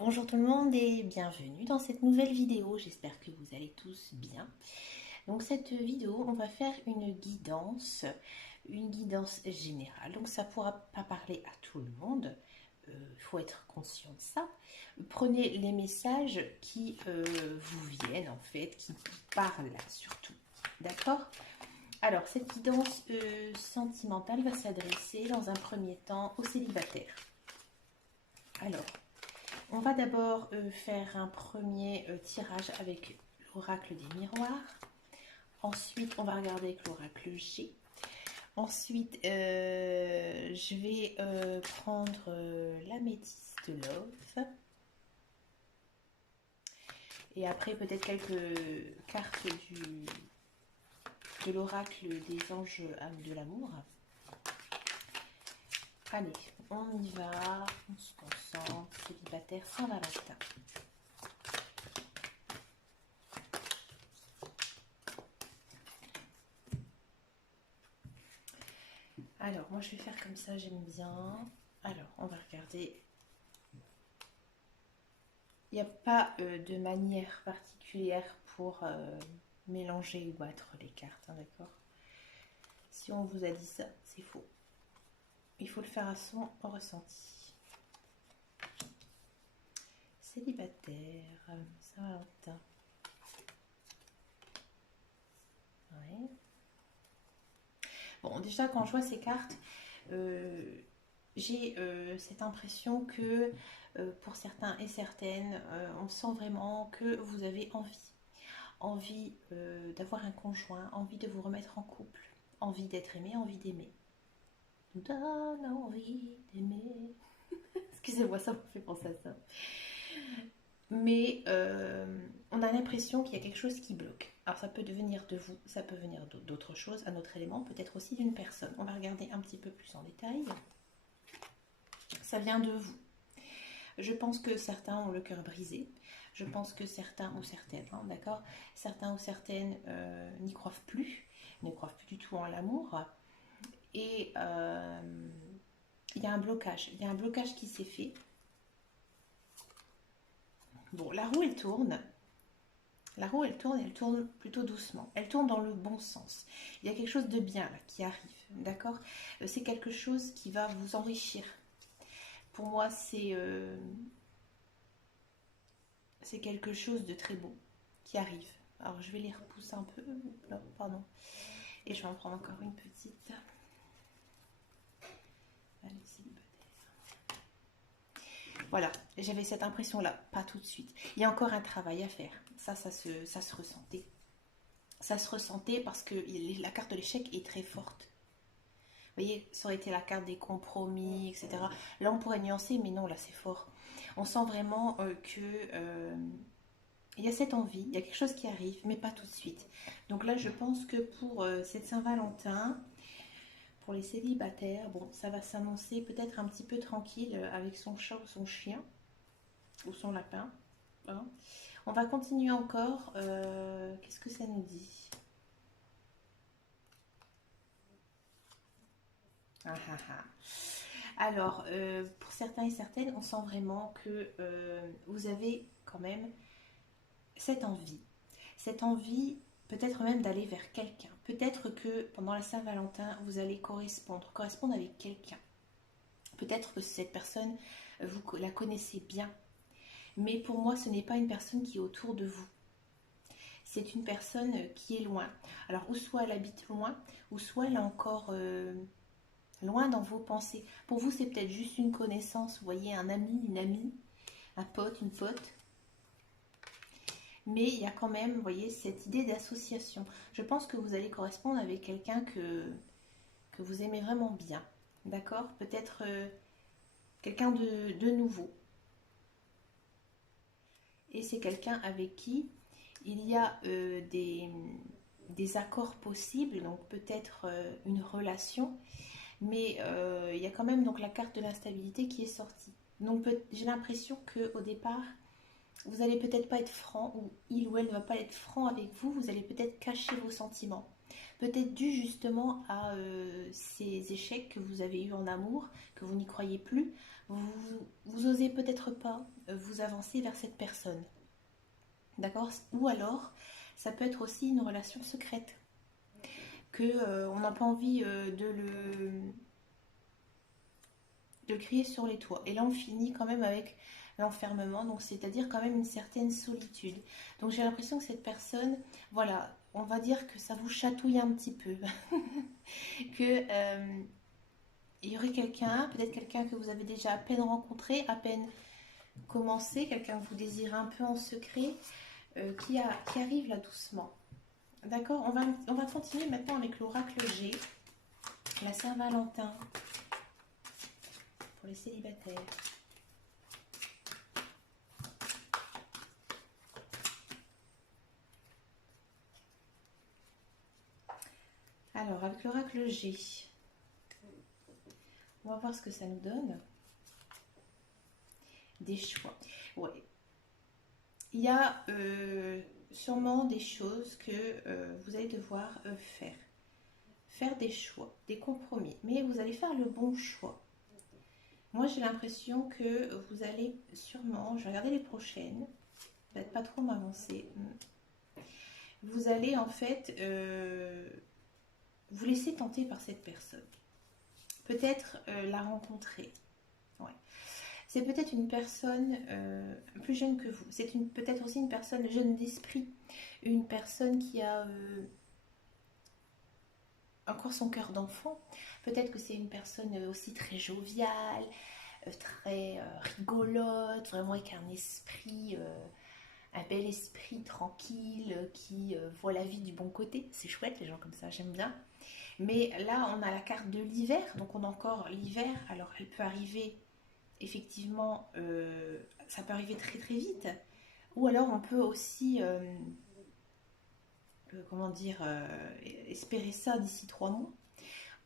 Bonjour tout le monde et bienvenue dans cette nouvelle vidéo, j'espère que vous allez tous bien. Donc cette vidéo, on va faire une guidance générale, donc ça ne pourra pas parler à tout le monde, il faut être conscient de ça. Prenez les messages qui vous viennent en fait, qui parlent surtout, d'accord? Alors cette guidance sentimentale va s'adresser dans un premier temps aux célibataires. Alors, on va d'abord faire un premier tirage avec l'oracle des miroirs. Ensuite, on va regarder avec l'oracle G. Ensuite, je vais prendre l'améthyste Love. Et après, peut-être quelques cartes de l'oracle des anges de l'amour. Allez, on y va, on se concentre, célibataire Saint-Valentin. Alors, moi je vais faire comme ça, j'aime bien. Alors, on va regarder. Il n'y a pas de manière particulière pour mélanger ou battre les cartes, hein, d'accord? Si on vous a dit ça, c'est faux. Il faut le faire à son ressenti. Célibataire, Saint-Valentin. Ouais. Bon, déjà, quand je vois ces cartes, j'ai cette impression que pour certains et certaines, on sent vraiment que vous avez envie d'avoir un conjoint, envie de vous remettre en couple, envie d'être aimé, envie d'aimer. Nous donne envie d'aimer. Excusez-moi, ça me fait penser à ça. Mais on a l'impression qu'il y a quelque chose qui bloque. Alors ça peut devenir de vous, ça peut venir d'autres choses, un autre élément, peut-être aussi d'une personne. On va regarder un petit peu plus en détail. Ça vient de vous. Je pense que certains ont le cœur brisé. Je pense que certains ou certaines, hein, d'accord, certains ou certaines n'y croient plus, ne croient plus du tout en l'amour. Et il y a un blocage. Il y a un blocage qui s'est fait. Bon, la roue, elle tourne. La roue, elle tourne plutôt doucement. Elle tourne dans le bon sens. Il y a quelque chose de bien là qui arrive, d'accord? C'est quelque chose qui va vous enrichir. Pour moi, c'est quelque chose de très beau qui arrive. Alors, je vais les repousser un peu. Non, pardon. Et je vais en prendre encore une petite. Allez, célibataire. Voilà, j'avais cette impression-là, pas tout de suite. Il y a encore un travail à faire. Ça se ressentait. Ça se ressentait parce que la carte de l'échec est très forte. Vous voyez, ça aurait été la carte des compromis, etc. Là, on pourrait nuancer, mais non, là, c'est fort. On sent vraiment que il y a cette envie, il y a quelque chose qui arrive, mais pas tout de suite. Donc là, je pense que pour cette Saint-Valentin, pour les célibataires, bon, ça va s'annoncer peut-être un petit peu tranquille avec son chat ou son chien, ou son lapin. Hein. On va continuer encore. Qu'est-ce que ça nous dit? Ah, ah, ah. Alors, pour certains et certaines, on sent vraiment que vous avez quand même cette envie. Cette envie peut-être même d'aller vers quelqu'un. Peut-être que pendant la Saint-Valentin, vous allez correspondre avec quelqu'un. Peut-être que cette personne, vous la connaissez bien. Mais pour moi, ce n'est pas une personne qui est autour de vous. C'est une personne qui est loin. Alors, ou soit elle habite loin, ou soit elle est encore loin dans vos pensées. Pour vous, c'est peut-être juste une connaissance, vous voyez, un ami, une amie, un pote, une pote. Mais il y a quand même, vous voyez, cette idée d'association. Je pense que vous allez correspondre avec quelqu'un que vous aimez vraiment bien. D'accord? Peut-être quelqu'un de nouveau. Et c'est quelqu'un avec qui il y a des accords possibles, donc peut-être une relation, mais il y a quand même donc la carte de l'instabilité qui est sortie. Donc j'ai l'impression qu'au départ, vous allez peut-être pas être franc, ou il ou elle ne va pas être franc avec vous, vous allez peut-être cacher vos sentiments. Peut-être dû justement à ces échecs que vous avez eus en amour, que vous n'y croyez plus, vous osez peut-être pas vous avancer vers cette personne. D'accord? Ou alors, ça peut être aussi une relation secrète. Que on n'a pas envie de le crier sur les toits. Et là, on finit quand même avec l'enfermement, donc c'est-à-dire quand même une certaine solitude. Donc j'ai l'impression que cette personne, voilà, on va dire que ça vous chatouille un petit peu. que il y aurait quelqu'un, peut-être quelqu'un que vous avez déjà à peine rencontré, à peine commencé, quelqu'un que vous désirez un peu en secret, qui arrive là doucement. D'accord, on va continuer maintenant avec l'oracle G, la Saint-Valentin, pour les célibataires. Alors, avec l'oracle G, on va voir ce que ça nous donne. Des choix. Ouais. Il y a sûrement des choses que vous allez devoir faire. Faire des choix, des compromis. Mais vous allez faire le bon choix. Moi, j'ai l'impression que vous allez sûrement, je vais regarder les prochaines, peut-être pas trop m'avancer. Vous allez en fait vous laisser tenter par cette personne. Peut-être la rencontrer. Ouais. C'est peut-être une personne plus jeune que vous. C'est peut-être aussi une personne jeune d'esprit. Une personne qui a encore son cœur d'enfant. Peut-être que c'est une personne aussi très joviale, très rigolote, vraiment avec un esprit, un bel esprit tranquille, qui voit la vie du bon côté. C'est chouette les gens comme ça, j'aime bien. Mais là on a la carte de l'hiver, donc on a encore l'hiver. Alors elle peut arriver, effectivement, ça peut arriver très très vite. Ou alors on peut aussi, comment dire, espérer ça d'ici 3 mois.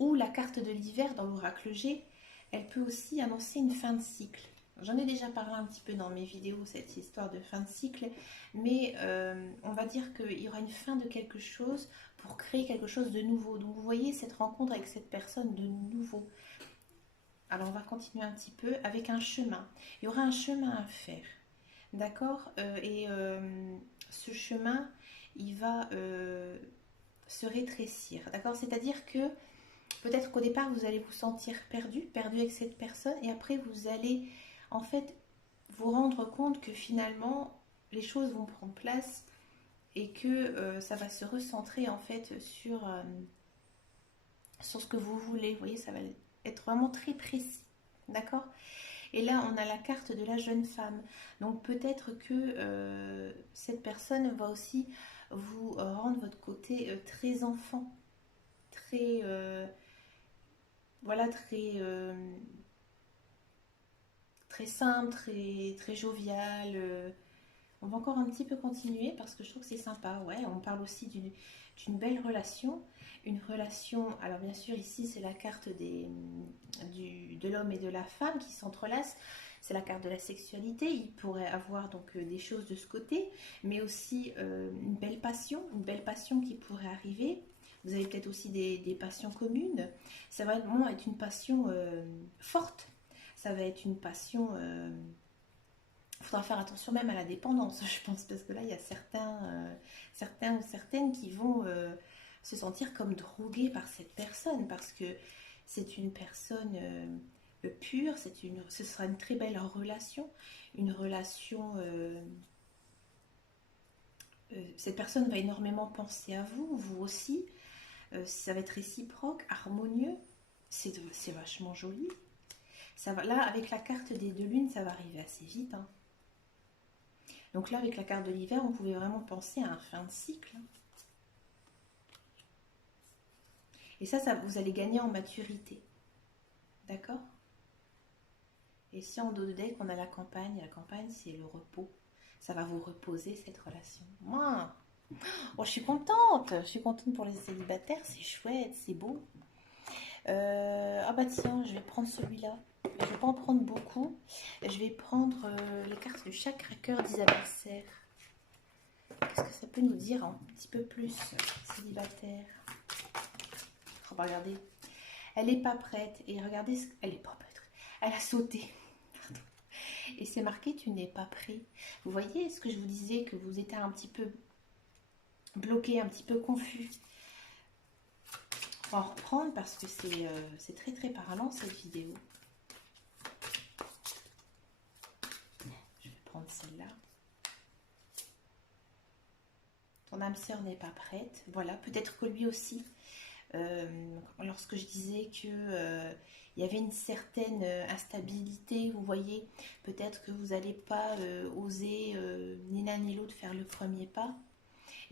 Ou la carte de l'hiver dans l'oracle G, elle peut aussi annoncer une fin de cycle. J'en ai déjà parlé un petit peu dans mes vidéos, cette histoire de fin de cycle, mais on va dire qu'il y aura une fin de quelque chose pour créer quelque chose de nouveau. Donc vous voyez cette rencontre avec cette personne de nouveau. Alors on va continuer un petit peu avec un chemin. Il y aura un chemin à faire, d'accord? Et ce chemin, il va se rétrécir, d'accord? C'est-à-dire que peut-être qu'au départ, vous allez vous sentir perdu, perdu avec cette personne, et après, vous allez en fait vous rendre compte que finalement, les choses vont prendre place et que ça va se recentrer en fait sur ce que vous voulez. Vous voyez, ça va être vraiment très précis, d'accord? Et là, on a la carte de la jeune femme. Donc peut-être que cette personne va aussi vous rendre votre côté très enfant, très voilà, très simple, très jovial. On va encore un petit peu continuer parce que je trouve que c'est sympa. Ouais, on parle aussi d'une belle relation. Une relation, alors bien sûr ici c'est la carte de l'homme et de la femme qui s'entrelacent. C'est la carte de la sexualité. Il pourrait avoir donc des choses de ce côté, mais aussi une belle passion qui pourrait arriver. Vous avez peut-être aussi des passions communes. Ça va vraiment être une passion forte. Ça va être une passion. Il faudra faire attention même à la dépendance, je pense, parce que là, il y a certains ou certaines qui vont se sentir comme drogués par cette personne, parce que c'est une personne pure, ce sera une très belle relation, une relation. Cette personne va énormément penser à vous, vous aussi. Ça va être réciproque, harmonieux, c'est vachement joli. Ça va, là, avec la carte des deux lunes, ça va arriver assez vite. Hein. Donc là, avec la carte de l'hiver, on pouvait vraiment penser à un fin de cycle. Et ça, vous allez gagner en maturité. D'accord? Et si en dos de deck, on a la campagne c'est le repos. Ça va vous reposer, cette relation. Moi, oh, je suis contente. Je suis contente pour les célibataires. C'est chouette, c'est beau. Ah bah tiens, je vais prendre celui-là. Je ne vais pas en prendre beaucoup. Je vais prendre les cartes de chaque cœur d'Isabelle Serre. Qu'est-ce que ça peut nous dire un petit peu plus, célibataire? Oh bah regardez, elle n'est pas prête. Et regardez, elle n'est pas prête. Elle a sauté. Et c'est marqué, tu n'es pas prêt. Vous voyez ce que je vous disais, que vous étiez un petit peu bloqué, un petit peu confus. On va reprendre parce que c'est très très parlant cette vidéo. Je vais prendre celle-là. Ton âme sœur n'est pas prête. Voilà, peut-être que lui aussi, lorsque je disais que il y avait une certaine instabilité, vous voyez, peut-être que vous n'allez pas oser ni l'un ni l'autre faire le premier pas.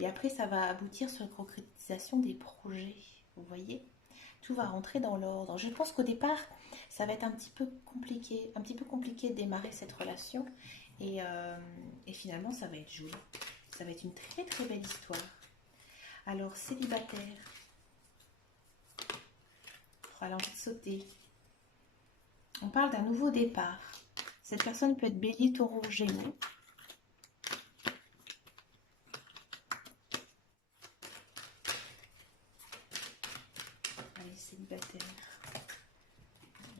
Et après, ça va aboutir sur la concrétisation des projets, vous voyez. Tout va rentrer dans l'ordre. Je pense qu'au départ, ça va être un petit peu compliqué de démarrer cette relation. Et finalement, ça va être joli. Ça va être une très très belle histoire. Alors, célibataire. Oh, elle a envie de sauter. On parle d'un nouveau départ. Cette personne peut être bélier, taureau, gémeaux. Allez, célibataire.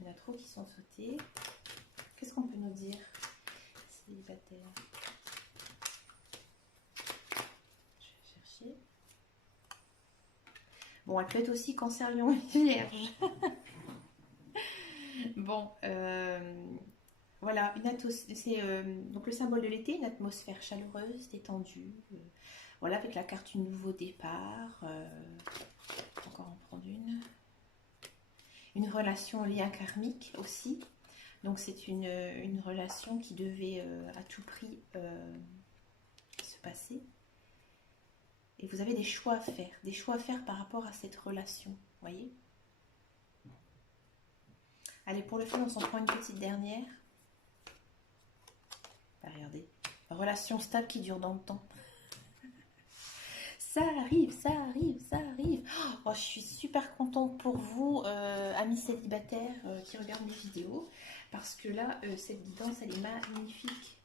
Il y en a trop qui sont sautés. Qu'est-ce qu'on peut nous dire? Célibataire. Je vais chercher. Bon, elle peut être aussi cancer, lion et vierge. Bon, voilà, c'est donc le symbole de l'été, une atmosphère chaleureuse, détendue. Voilà, avec la carte du nouveau départ. Encore en prendre une. Une relation lien karmique aussi. Donc c'est une relation qui devait à tout prix se passer. Et vous avez des choix à faire par rapport à cette relation, voyez. Allez, pour le fun, on s'en prend une petite dernière. Bah, regardez, relation stable qui dure dans le temps. Ça arrive, ça arrive, ça arrive. Oh, je suis super contente pour vous, amis célibataires qui regardent mes vidéos. Parce que là, cette guidance, elle est magnifique.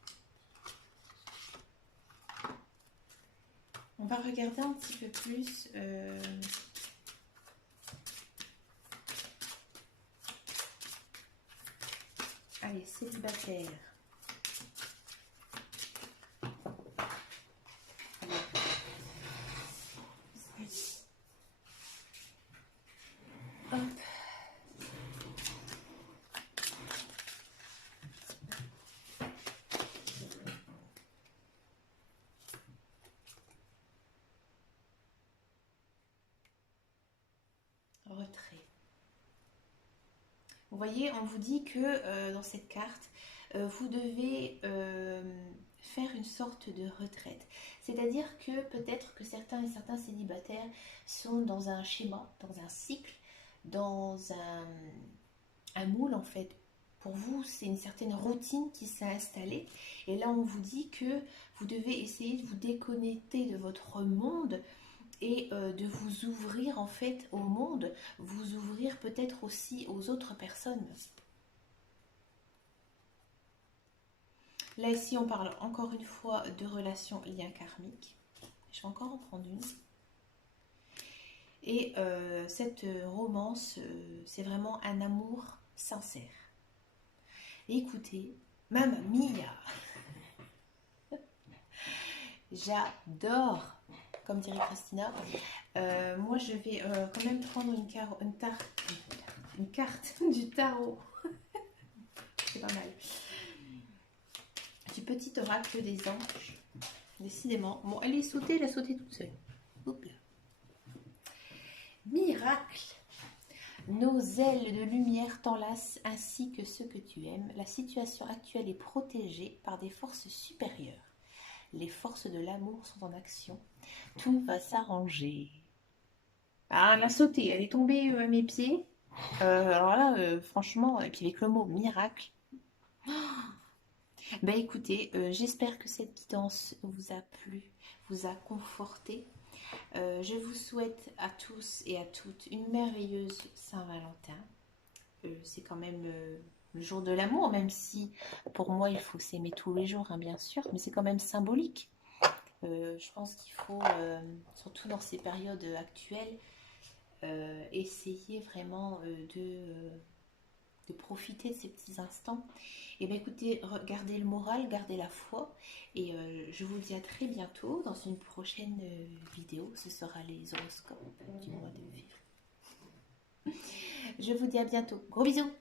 On va regarder un petit peu plus. Allez, célibataire. Hop. Retrait. Vous voyez, on vous dit que dans cette carte, vous devez faire une sorte de retraite. C'est-à-dire que peut-être que certains et certains célibataires sont dans un schéma, dans un cycle, dans un moule en fait. Pour vous, c'est une certaine routine qui s'est installée. Et là, on vous dit que vous devez essayer de vous déconnecter de votre monde et de vous ouvrir en fait au monde, vous ouvrir peut-être aussi aux autres personnes. Là ici on parle encore une fois de relations lien karmique. Je vais encore en prendre une. Et cette romance, c'est vraiment un amour sincère. Et écoutez, Mamma Mia, j'adore, comme dirait Christina. Moi je vais quand même prendre une carte du tarot. C'est pas mal. Du petit oracle des anges. Décidément. Bon, elle est sautée, elle a sauté toute seule. Oups là. Miracle. Nos ailes de lumière t'enlacent ainsi que ceux que tu aimes. La situation actuelle est protégée par des forces supérieures. Les forces de l'amour sont en action. Tout va s'arranger. Ah, elle a sauté, elle est tombée à mes pieds. Alors là, franchement, et puis avec le mot miracle. Bah écoutez, j'espère que cette guidance vous a plu, vous a conforté. Je vous souhaite à tous et à toutes une merveilleuse Saint-Valentin. C'est quand même le jour de l'amour, même si pour moi il faut s'aimer tous les jours, hein, bien sûr, mais c'est quand même symbolique. Je pense qu'il faut, surtout dans ces périodes actuelles, essayer vraiment de profiter de ces petits instants. Et bien écoutez, gardez le moral, gardez la foi. Et je vous dis à très bientôt dans une prochaine vidéo. Ce sera les horoscopes du mois de février. Je vous dis à bientôt. Gros bisous!